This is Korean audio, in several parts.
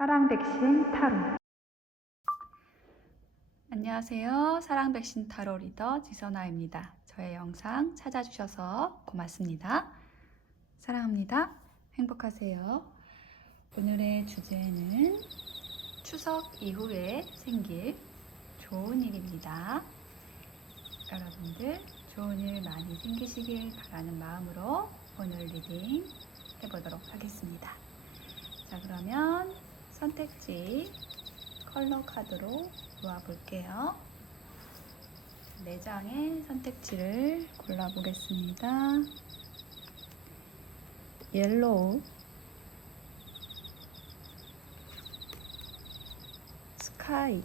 사랑 백신 타로. 안녕하세요. 사랑 백신 타로 리더 지선아입니다. 저의 영상 찾아주셔서 고맙습니다. 사랑합니다. 행복하세요. 오늘의 주제는 추석 이후에 생길 좋은 일입니다. 여러분들 좋은 일 많이 생기시길 바라는 마음으로 오늘 리딩 해보도록 하겠습니다. 자, 그러면 선택지 컬러 카드로 놓아볼게요. 4장의 선택지를 골라보겠습니다. 옐로우, 스카이,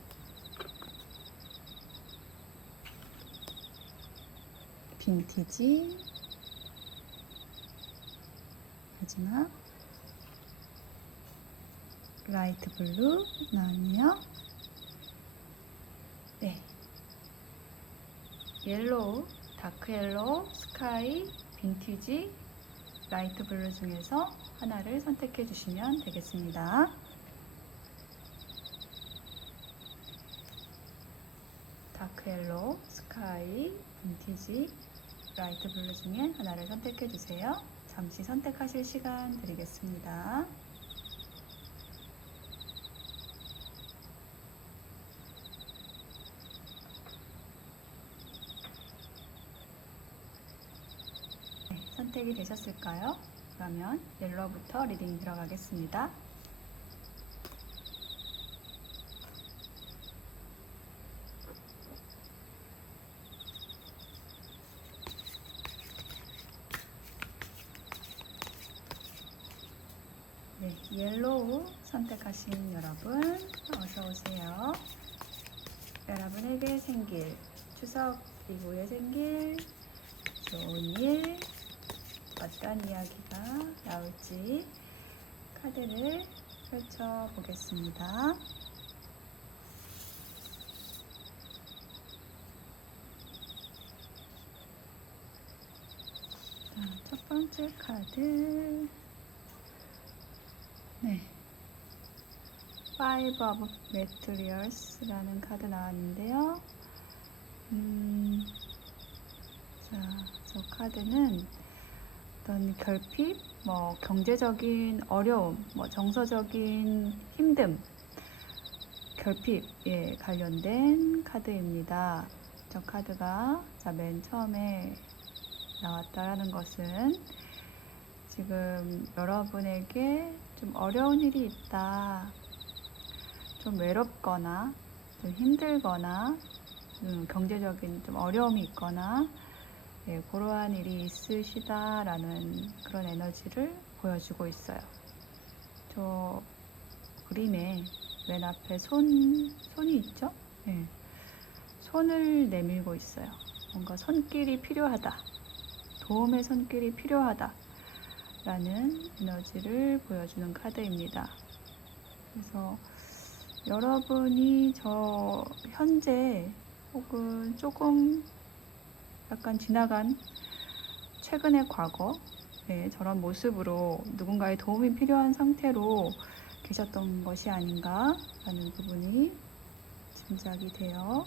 빈티지, 마지막 라이트 블루 나왔네요. 네, 옐로우, 다크 옐로우, 스카이, 빈티지, 라이트 블루 중에서 하나를 선택해 주시면 되겠습니다. 다크 옐로우, 스카이, 빈티지, 라이트 블루 중에 하나를 선택해 주세요. 잠시 선택하실 시간 드리겠습니다. 네, 선택이 되셨을까요? 그러면 옐로우부터 리딩 들어가겠습니다. 네, 옐로우 선택하신 여러분 어서오세요. 여러분에게 생길 추석 이후에 생길 좋은 일, 어떤 이야기가 나올지 카드를 펼쳐 보겠습니다. 자, 첫 번째 카드. 네, Five of Materials라는 카드 나왔는데요. 자, 저 카드는 어떤 결핍, 경제적인 어려움, 정서적인 힘듦, 결핍에 관련된 카드입니다. 저 카드가 맨 처음에 나왔다라는 것은 지금 여러분에게 좀 어려운 일이 있다, 좀 외롭거나 좀 힘들거나 경제적인 좀 어려움이 있거나 그러한 일이 있으시다라는 그런 에너지를 보여주고 있어요. 저 그림에 맨 앞에 손이 있죠? 네. 손을 내밀고 있어요. 뭔가 손길이 필요하다, 도움의 손길이 필요하다 라는 에너지를 보여주는 카드입니다. 그래서 여러분이 저 현재 혹은 조금 약간 지나간 최근의 과거, 저런 모습으로 누군가의 도움이 필요한 상태로 계셨던 것이 아닌가 하는 부분이 짐작이 돼요.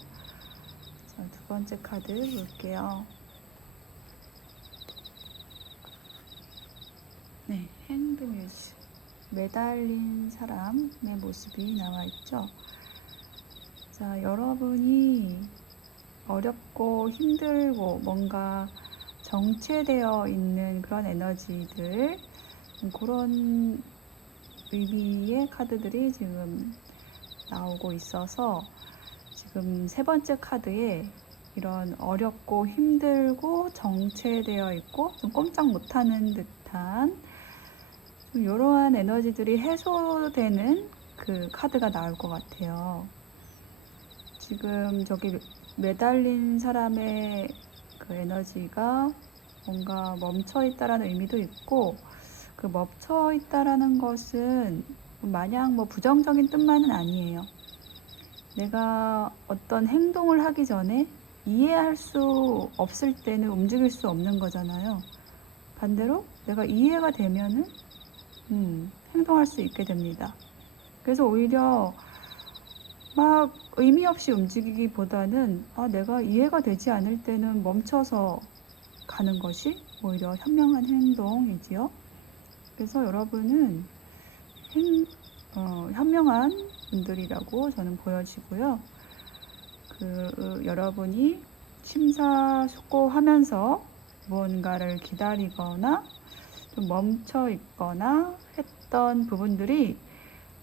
자, 두 번째 카드 볼게요. 네, 행드 뮤즈, 매달린 사람의 모습이 나와 있죠. 자, 여러분이 어렵고 힘들고 뭔가 정체되어 있는 그런 에너지들, 그런 의미의 카드들이 지금 나오고 있어서 지금 세 번째 카드에 이런 어렵고 힘들고 정체되어 있고 좀 꼼짝 못하는 듯한 이러한 에너지들이 해소되는 그 카드가 나올 것 같아요. 지금 저기 매달린 사람의 그 에너지가 뭔가 멈춰 있다라는 의미도 있고, 그 멈춰 있다라는 것은 마냥 부정적인 뜻만은 아니에요. 내가 어떤 행동을 하기 전에 이해할 수 없을 때는 움직일 수 없는 거잖아요. 반대로 내가 이해가 되면은 행동할 수 있게 됩니다. 그래서 오히려 막 의미 없이 움직이기보다는 내가 이해가 되지 않을 때는 멈춰서 가는 것이 오히려 현명한 행동이지요. 그래서 여러분은 현명한 분들이라고 저는 보여지고요. 여러분이 심사숙고하면서 무언가를 기다리거나 좀 멈춰 있거나 했던 부분들이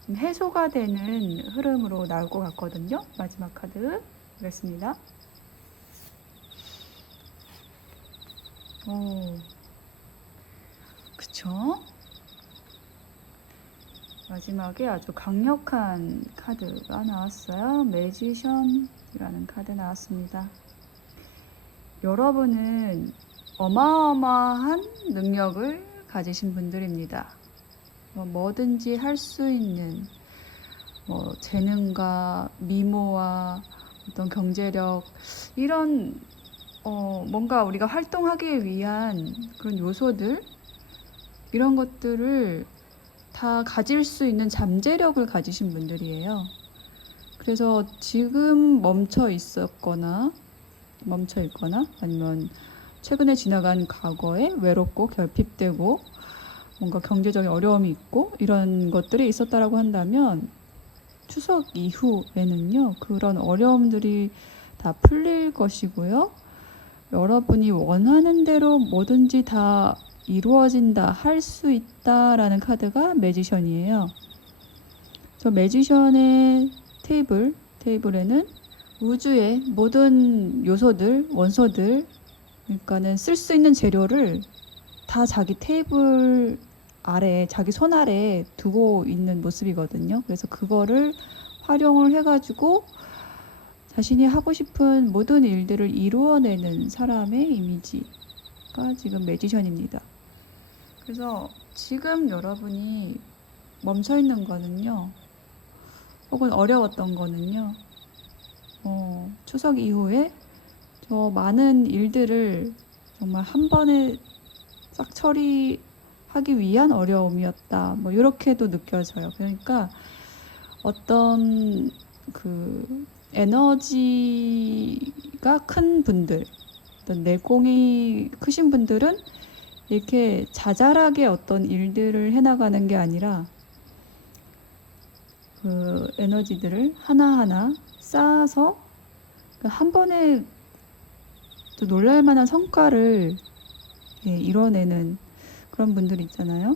좀 해소가 되는 흐름으로 나올 것 같거든요. 마지막 카드 보겠습니다. 그쵸? 마지막에 아주 강력한 카드가 나왔어요. 매지션이라는 카드 나왔습니다. 여러분은 어마어마한 능력을 가지신 분들입니다. 뭐든지 할 수 있는 재능과 미모와 어떤 경제력 이런 뭔가 우리가 활동하기 위한 그런 요소들 이런 것들을 다 가질 수 있는 잠재력을 가지신 분들이에요. 그래서 지금 멈춰 있거나 아니면 최근에 지나간 과거에 외롭고 결핍되고 뭔가 경제적인 어려움이 있고 이런 것들이 있었다라고 한다면 추석 이후에는요, 그런 어려움들이 다 풀릴 것이고요. 여러분이 원하는 대로 뭐든지 다 이루어진다, 할 수 있다라는 카드가 매지션이에요. 저 매지션의 테이블에는 우주의 모든 요소들, 원소들, 그러니까는 쓸 수 있는 재료를 다 자기 테이블 아래, 자기 손 아래 두고 있는 모습이거든요. 그래서 그거를 활용을 해가지고 자신이 하고 싶은 모든 일들을 이루어내는 사람의 이미지가 지금 매지션입니다. 그래서 지금 여러분이 멈춰 있는 거는요, 혹은 어려웠던 거는요, 추석 이후에 저 많은 일들을 정말 한 번에 싹 처리하기 위한 어려움이었다. 이렇게도 느껴져요. 그러니까 어떤 에너지가 큰 분들, 어떤 내공이 크신 분들은 이렇게 자잘하게 어떤 일들을 해나가는 게 아니라 그 에너지들을 하나하나 쌓아서 한 번에 또 놀랄만한 성과를 이뤄내는 그런 분들 있잖아요.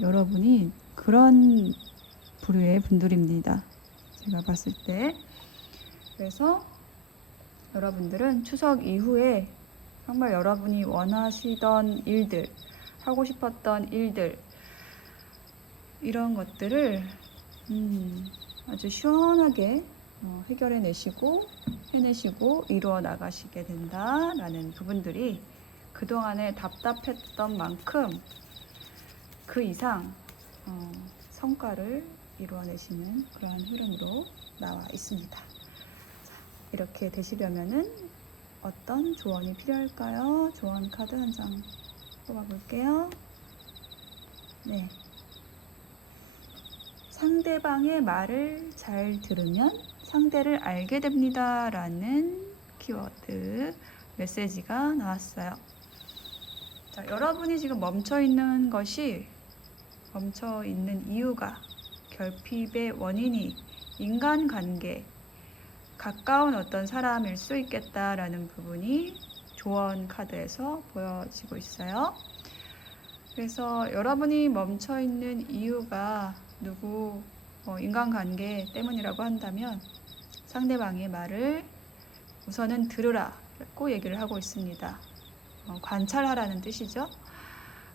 여러분이 그런 부류의 분들입니다. 제가 봤을 때. 그래서 여러분들은 추석 이후에 정말 여러분이 원하시던 일들, 하고 싶었던 일들, 이런 것들을 아주 시원하게 해결해내시고 해내시고 이루어 나가시게 된다라는 부분들이 그동안에 답답했던 만큼 그 이상 성과를 이루어내시는 그러한 흐름으로 나와 있습니다. 자, 이렇게 되시려면은 어떤 조언이 필요할까요? 조언 카드 한 장 뽑아볼게요. 네. 상대방의 말을 잘 들으면 상대를 알게 됩니다. 라는 키워드 메시지가 나왔어요. 자, 여러분이 지금 멈춰 있는 이유가 결핍의 원인이 인간관계, 가까운 어떤 사람일 수 있겠다라는 부분이 조언 카드에서 보여지고 있어요. 그래서 여러분이 멈춰 있는 이유가 인간관계 때문이라고 한다면 상대방의 말을 우선은 들으라고 얘기를 하고 있습니다. 관찰하라는 뜻이죠.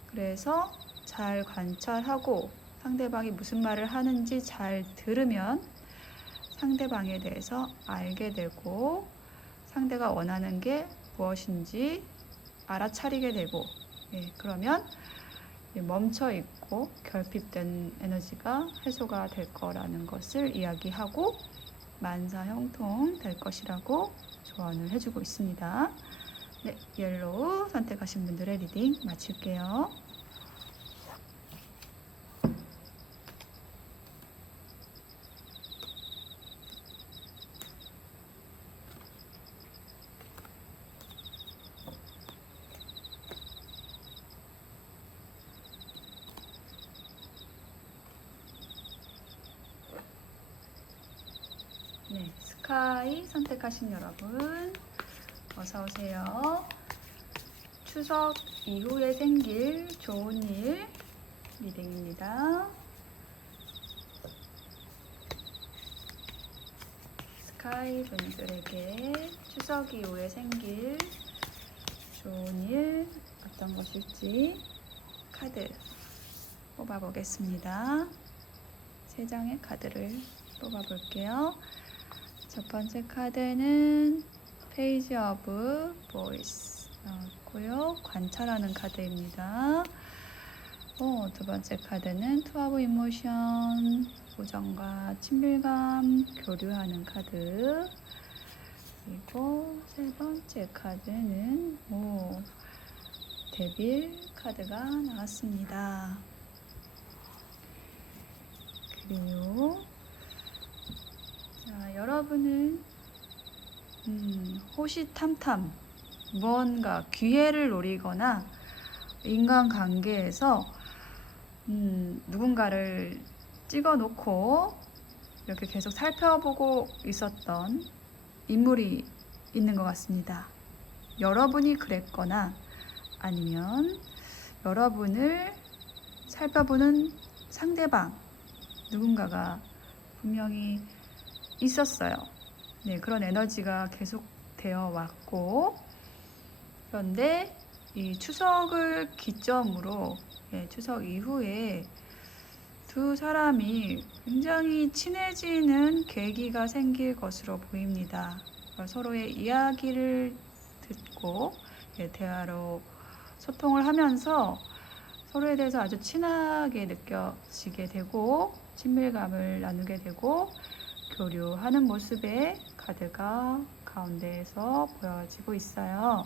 그래서 잘 관찰하고 상대방이 무슨 말을 하는지 잘 들으면 상대방에 대해서 알게 되고 상대가 원하는 게 무엇인지 알아차리게 되고 그러면 멈춰 있고 결핍된 에너지가 해소가 될 거라는 것을 이야기하고 만사형통 될 것이라고 조언을 해주고 있습니다. 네, 옐로우 선택하신 분들의 리딩 마칠게요. 네, 스카이 선택하신 여러분 어서 오세요. 추석 이후에 생길 좋은 일 리딩입니다. 스카이 분들에게 추석 이후에 생길 좋은 일 어떤 것일지 카드 뽑아보겠습니다. 3장의 카드를 뽑아볼게요. 첫 번째 카드는 페이지 오브 보이스 나왔고요. 관찰하는 카드입니다. 두 번째 카드는 투 오브 이모션, 우정과 친밀감 교류하는 카드. 그리고 세 번째 카드는 데빌 카드가 나왔습니다. 그리고 자, 여러분은 호시탐탐 무언가 기회를 노리거나 인간관계에서 누군가를 찍어놓고 이렇게 계속 살펴보고 있었던 인물이 있는 것 같습니다. 여러분이 그랬거나 아니면 여러분을 살펴보는 상대방 누군가가 분명히 있었어요. 네, 그런 에너지가 계속 되어 왔고, 그런데 이 추석을 기점으로 추석 이후에 두 사람이 굉장히 친해지는 계기가 생길 것으로 보입니다. 서로의 이야기를 듣고 대화로 소통을 하면서 서로에 대해서 아주 친하게 느껴지게 되고 친밀감을 나누게 되고 교류하는 모습의 카드가 가운데에서 보여지고 있어요.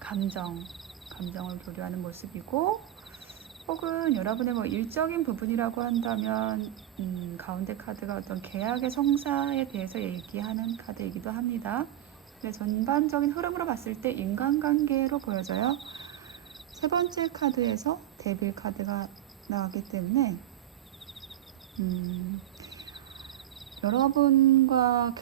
감정을 교류하는 모습이고, 혹은 여러분의 일적인 부분이라고 한다면 가운데 카드가 어떤 계약의 성사에 대해서 얘기하는 카드이기도 합니다. 근데 전반적인 흐름으로 봤을 때 인간관계로 보여져요. 세 번째 카드에서 데빌 카드가 나왔기 때문에 여러분과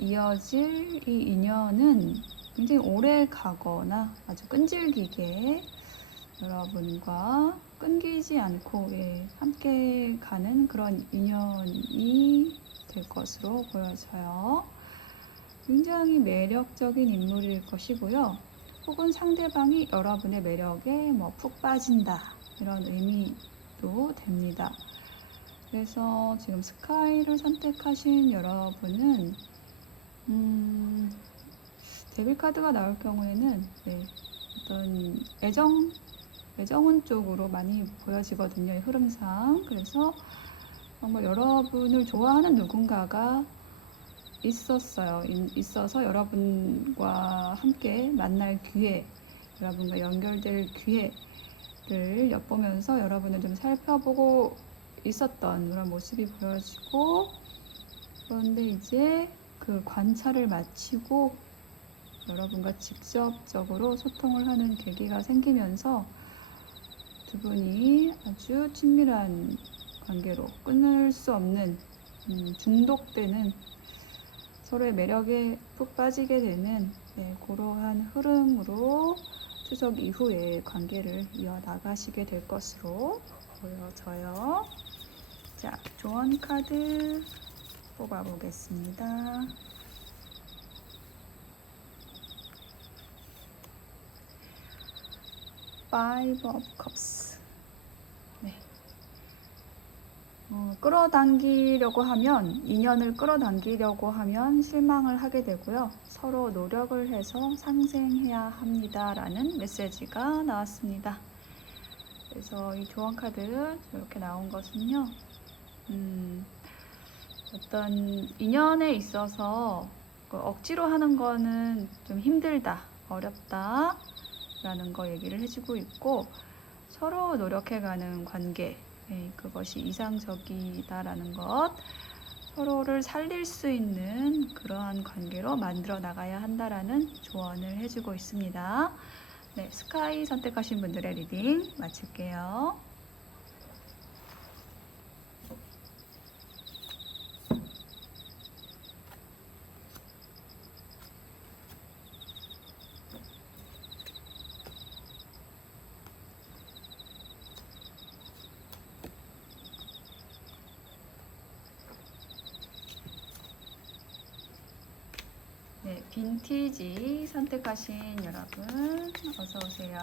이어질 이 인연은 굉장히 오래 가거나 아주 끈질기게 여러분과 끊기지 않고 함께 가는 그런 인연이 될 것으로 보여져요. 굉장히 매력적인 인물일 것이고요. 혹은 상대방이 여러분의 매력에 푹 빠진다 이런 의미도 됩니다. 그래서 지금 스카이를 선택하신 여러분은 데빌 카드가 나올 경우에는 어떤 애정운 쪽으로 많이 보여지거든요. 이 흐름상. 그래서 정말 여러분을 좋아하는 누군가가 있어서 여러분과 함께 만날 기회, 여러분과 연결될 기회를 엿보면서 여러분을 좀 살펴보고 있었던 그런 모습이 보여지고, 그런데 이제 그 관찰을 마치고 여러분과 직접적으로 소통을 하는 계기가 생기면서 두 분이 아주 친밀한 관계로 끊을 수 없는 중독되는 서로의 매력에 푹 빠지게 되는 그러한 흐름으로 추석 이후에 관계를 이어나가시게 될 것으로 보여져요. 자, 조언 카드 뽑아보겠습니다. Five of Cups. 인연을 끌어당기려고 하면 실망을 하게 되고요. 서로 노력을 해서 상생해야 합니다라는 메시지가 나왔습니다. 그래서 이 조언 카드 이렇게 나온 것은요. 어떤 인연에 있어서 억지로 하는 거는 좀 힘들다, 어렵다 라는 거 얘기를 해주고 있고, 서로 노력해가는 관계, 그것이 이상적이다라는 것, 서로를 살릴 수 있는 그러한 관계로 만들어 나가야 한다라는 조언을 해주고 있습니다. 네, 스카이 선택하신 분들의 리딩 마칠게요. 빈티지 선택하신 여러분 어서 오세요.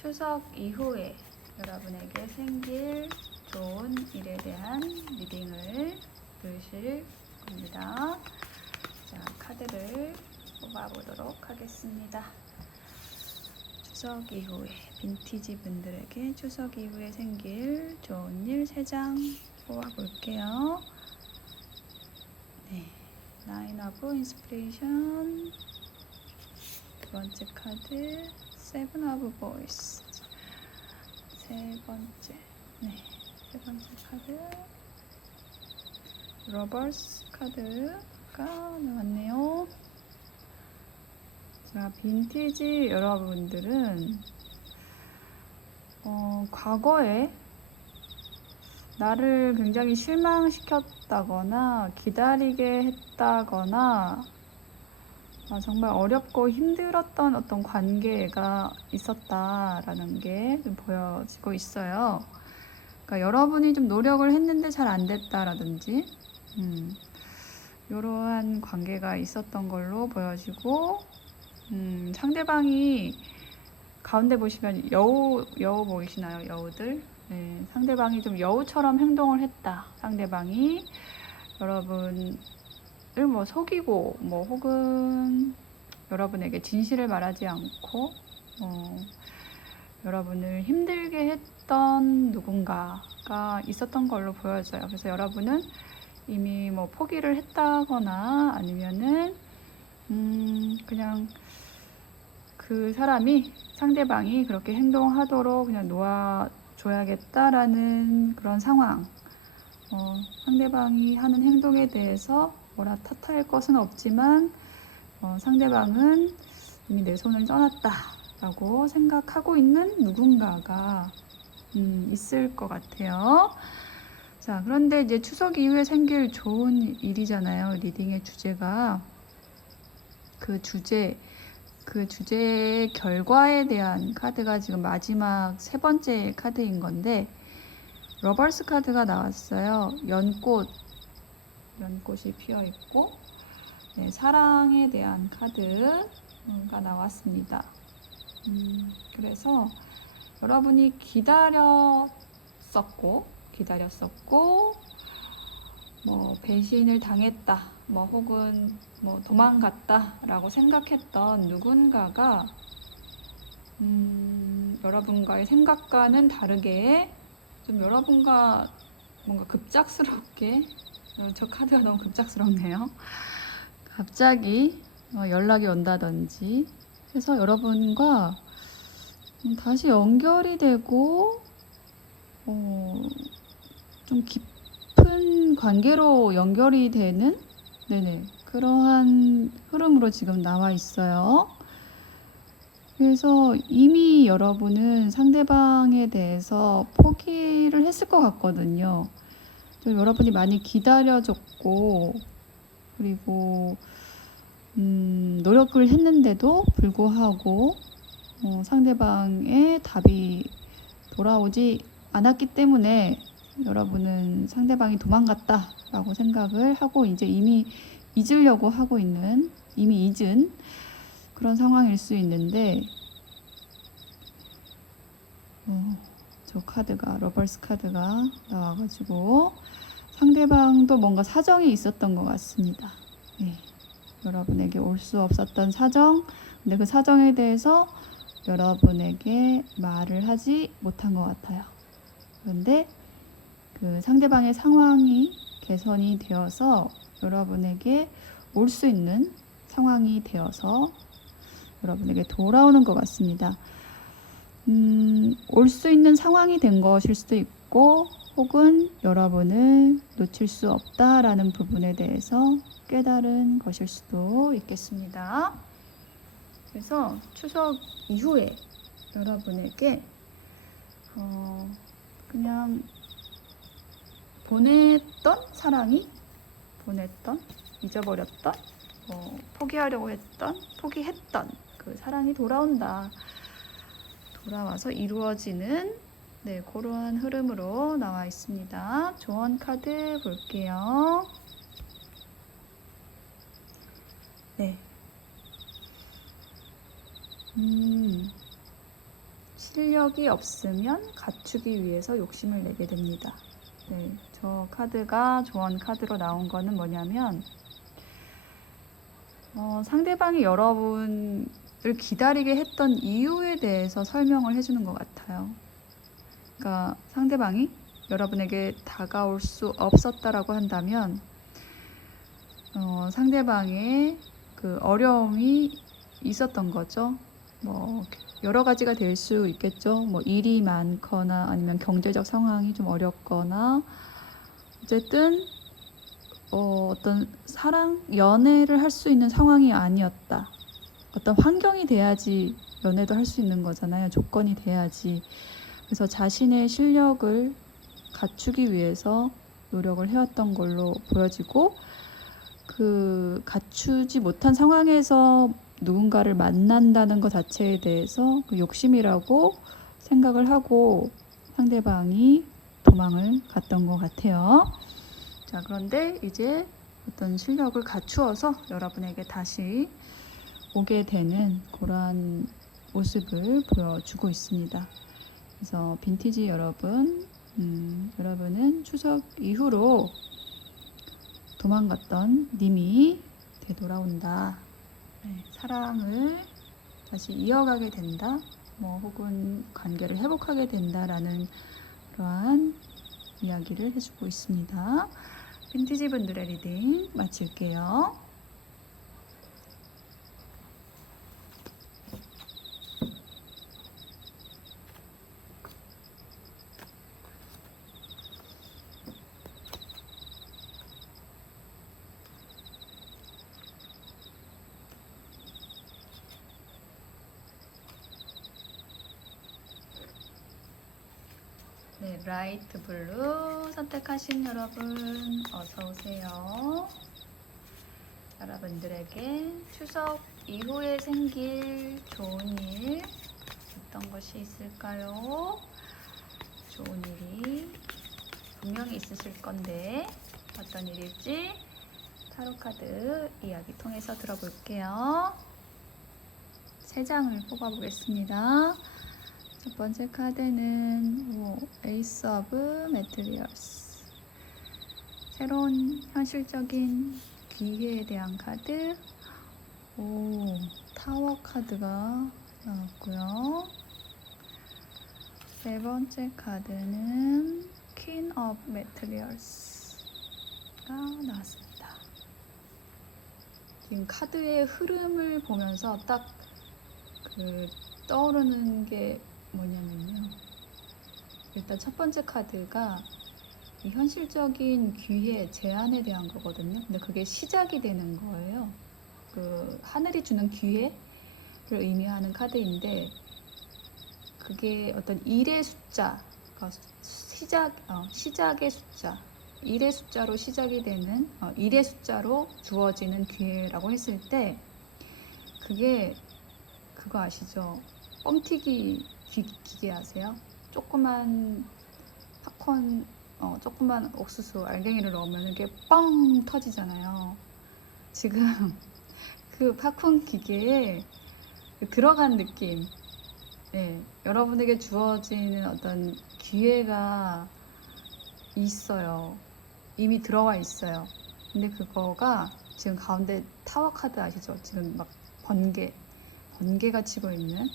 추석 이후에 여러분에게 생길 좋은 일에 대한 리딩을 들으실 겁니다. 자, 카드를 뽑아보도록 하겠습니다. 추석 이후에 빈티지 분들에게 추석 이후에 생길 좋은 일 3장 뽑아볼게요. 네, 나인 오브 인스피레이션, 두 번째 카드 세븐 오브 보이스, 세 번째 카드 러버스 카드가 나왔네요. 자, 빈티지 여러분들은 과거에 나를 굉장히 실망시켰다거나 기다리게 했다거나 정말 어렵고 힘들었던 어떤 관계가 있었다라는 게 좀 보여지고 있어요. 그러니까 여러분이 좀 노력을 했는데 잘 안 됐다라든지 이러한 관계가 있었던 걸로 보여지고, 상대방이 가운데 보시면 여우 보이시나요? 여우들. 네, 상대방이 좀 여우처럼 행동을 했다. 상대방이 여러분을 뭐 속이고 혹은 여러분에게 진실을 말하지 않고 여러분을 힘들게 했던 누군가가 있었던 걸로 보여져요. 그래서 여러분은 이미 포기를 했다거나 아니면은 그냥 그 사람이 상대방이 그렇게 행동하도록 그냥 놓아줘야겠다라는 그런 상황. 상대방이 하는 행동에 대해서 뭐라 탓할 것은 없지만 상대방은 이미 내 손을 떠났다라고 생각하고 있는 누군가가 있을 것 같아요. 자, 그런데 이제 추석 이후에 생길 좋은 일이잖아요. 리딩의 주제가 그 주제의 결과에 대한 카드가 지금 마지막 3번째 카드인 건데, 러버스 카드가 나왔어요. 연꽃이 피어 있고, 네, 사랑에 대한 카드가 나왔습니다. 그래서 여러분이 기다렸었고 배신을 당했다, 혹은 도망갔다라고 생각했던 누군가가 여러분과의 생각과는 다르게 좀 여러분과 뭔가 급작스럽게, 저 카드가 너무 급작스럽네요. 갑자기 연락이 온다든지 해서 여러분과 다시 연결이 되고 좀 깊은 관계로 연결이 되는 그러한 흐름으로 지금 나와 있어요. 그래서 이미 여러분은 상대방에 대해서 포기를 했을 것 같거든요. 여러분이 많이 기다려줬고, 그리고 노력을 했는데도 불구하고 상대방의 답이 돌아오지 않았기 때문에 여러분은 상대방이 도망갔다라고 생각을 하고 이제 이미 잊으려고 하고 있는, 이미 잊은 그런 상황일 수 있는데, 저 카드가, 러버스 카드가 나와가지고 상대방도 뭔가 사정이 있었던 것 같습니다. 네. 여러분에게 올 수 없었던 사정, 근데 그 사정에 대해서 여러분에게 말을 하지 못한 것 같아요. 그런데 그 상대방의 상황이 개선이 되어서 여러분에게 올 수 있는 상황이 되어서 여러분에게 돌아오는 것 같습니다. 올 수 있는 상황이 된 것일 수도 있고, 혹은 여러분을 놓칠 수 없다라는 부분에 대해서 깨달은 것일 수도 있겠습니다. 그래서 추석 이후에 여러분에게 그냥 보냈던 사랑이, 잊어버렸던, 포기하려고 포기했던 그 사랑이 돌아와서 이루어지는 그러한 흐름으로 나와 있습니다. 조언 카드 볼게요. 네. 실력이 없으면 갖추기 위해서 욕심을 내게 됩니다. 네, 저 카드가 조언 카드로 나온 거는 뭐냐면 상대방이 여러분을 기다리게 했던 이유에 대해서 설명을 해주는 것 같아요. 그러니까 상대방이 여러분에게 다가올 수 없었다라고 한다면 상대방의 그 어려움이 있었던 거죠. 뭐 여러 가지가 될 수 있겠죠. 뭐 일이 많거나 아니면 경제적 상황이 좀 어렵거나 어쨌든 어떤 사랑, 연애를 할 수 있는 상황이 아니었다. 어떤 환경이 돼야지 연애도 할 수 있는 거잖아요. 조건이 돼야지. 그래서 자신의 실력을 갖추기 위해서 노력을 해왔던 걸로 보여지고 그 갖추지 못한 상황에서 누군가를 만난다는 것 자체에 대해서 그 욕심이라고 생각을 하고 상대방이 도망을 갔던 것 같아요. 자, 그런데 이제 어떤 실력을 갖추어서 여러분에게 다시 오게 되는 그러한 모습을 보여주고 있습니다. 그래서 빈티지 여러분, 여러분은 추석 이후로 도망갔던 님이 되돌아온다. 네, 사랑을 다시 이어가게 된다. 뭐 혹은 관계를 회복하게 된다라는 그러한 이야기를 해주고 있습니다. 빈티지 분들의 리딩 마칠게요. 네, 라이트 블루 선택하신 여러분 어서 오세요. 여러분들에게 추석 이후에 생길 좋은 일 어떤 것이 있을까요? 좋은 일이 분명히 있으실 건데 어떤 일일지 타로 카드 이야기 통해서 들어볼게요. 3장을 뽑아보겠습니다. 첫 번째 카드는 에이스 오브 매트리얼스, 새로운 현실적인 기회에 대한 카드. 타워 카드가 나왔고요. 세 번째 카드는 퀸 오브 매트리얼스가 나왔습니다. 지금 카드의 흐름을 보면서 딱 떠오르는 게 뭐냐면요, 일단 첫 번째 카드가 이 현실적인 기회, 제안에 대한 거거든요. 근데 그게 시작이 되는 거예요. 그 하늘이 주는 기회를 의미하는 카드인데 그게 어떤 일의 숫자, 그러니까 시작의 숫자, 일의 숫자로 시작이 되는, 일의 숫자로 주어지는 기회라고 했을 때 그게 그거 아시죠? 뻥튀기 기계 아세요? 조그만 팝콘, 조그만 옥수수 알갱이를 넣으면 이게 뻥 터지잖아요. 지금 그 팝콘 기계에 들어간 느낌, 네, 여러분에게 주어지는 어떤 기회가 있어요. 이미 들어와 있어요. 근데 그거가 지금 가운데 타워 카드 아시죠? 지금 막 번개가 치고 있는, 네.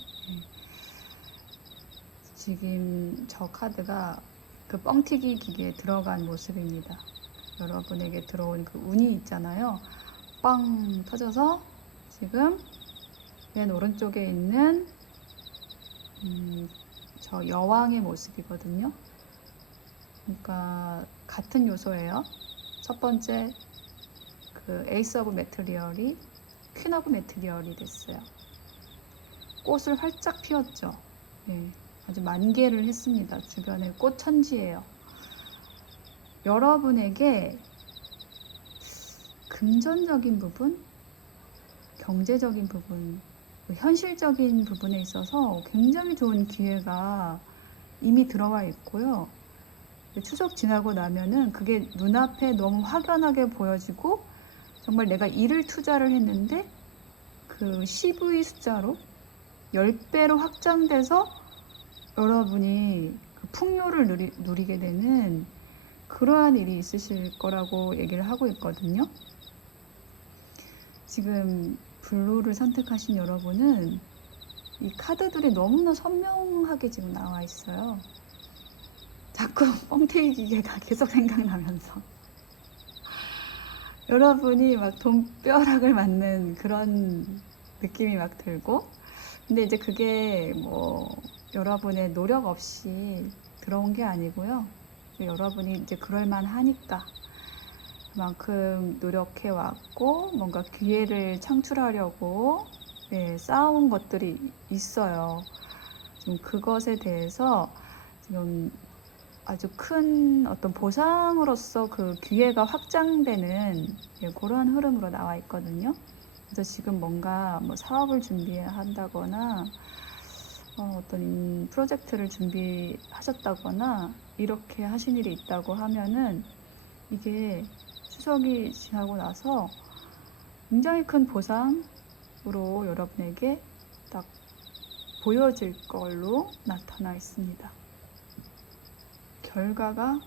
지금 저 카드가 그 뻥튀기 기계에 들어간 모습입니다. 여러분에게 들어온 그 운이 있잖아요. 빵 터져서 지금 맨 오른쪽에 있는 저 여왕의 모습이거든요. 그러니까 같은 요소예요. 첫 번째 그 에이스 오브 매트리얼이 퀸 오브 매트리얼이 됐어요. 꽃을 활짝 피웠죠. 네, 아주 만개를 했습니다. 주변에 꽃 천지예요. 여러분에게 금전적인 부분, 경제적인 부분, 현실적인 부분에 있어서 굉장히 좋은 기회가 이미 들어와 있고요. 추석 지나고 나면은 그게 눈앞에 너무 확연하게 보여지고 정말 내가 일을 투자를 했는데 그 CV 숫자로 10배로 확장돼서 여러분이 그 풍요를 누리게 되는 그러한 일이 있으실 거라고 얘기를 하고 있거든요. 지금 블루를 선택하신 여러분은 이 카드들이 너무나 선명하게 지금 나와 있어요. 자꾸 뻥튀기 기계가 계속 생각나면서 여러분이 막 돈벼락을 맞는 그런 느낌이 막 들고, 근데 이제 그게 뭐 여러분의 노력 없이 들어온 게 아니고요. 여러분이 이제 그럴만 하니까 그만큼 노력해 왔고 뭔가 기회를 창출하려고 쌓아온 것들이 있어요. 지금 그것에 대해서 지금 아주 큰 어떤 보상으로서 그 기회가 확장되는 그러한 흐름으로 나와 있거든요. 그래서 지금 뭔가 뭐 사업을 준비한다거나 어떤 프로젝트를 준비하셨다거나 이렇게 하신 일이 있다고 하면은 이게 추석이 지나고 나서 굉장히 큰 보상으로 여러분에게 딱 보여질 걸로 나타나 있습니다. 결과가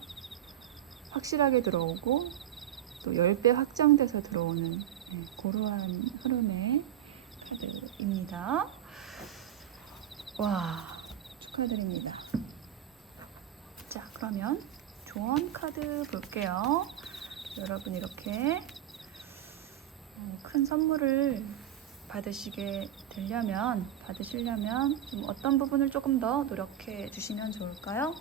확실하게 들어오고 또 10배 확장돼서 들어오는 그러한 흐름의 카드입니다. 와, 축하드립니다. 자, 그러면 조언 카드 볼게요. 여러분 이렇게 큰 선물을 받으시려면 좀 어떤 부분을 조금 더 노력해 주시면 좋을까요?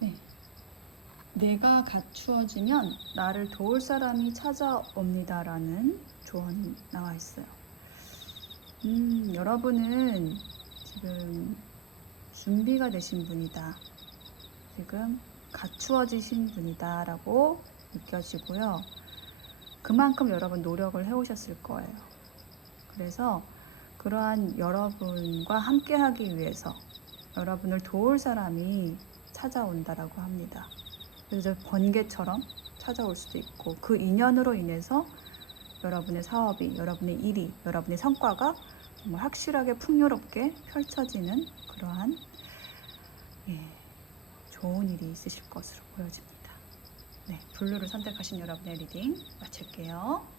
네. 내가 갖추어지면 나를 도울 사람이 찾아옵니다 라는 조언이 나와 있어요. 여러분은 지금 준비가 되신 분이다. 지금 갖추어지신 분이다 라고 느껴지고요. 그만큼 여러분 노력을 해오셨을 거예요. 그래서 그러한 여러분과 함께 하기 위해서 여러분을 도울 사람이 찾아온다라고 합니다. 그래서 번개처럼 찾아올 수도 있고 그 인연으로 인해서 여러분의 사업이, 여러분의 일이, 여러분의 성과가 정말 확실하게 풍요롭게 펼쳐지는 그러한 좋은 일이 있으실 것으로 보여집니다. 네, 블루를 선택하신 여러분의 리딩 마칠게요.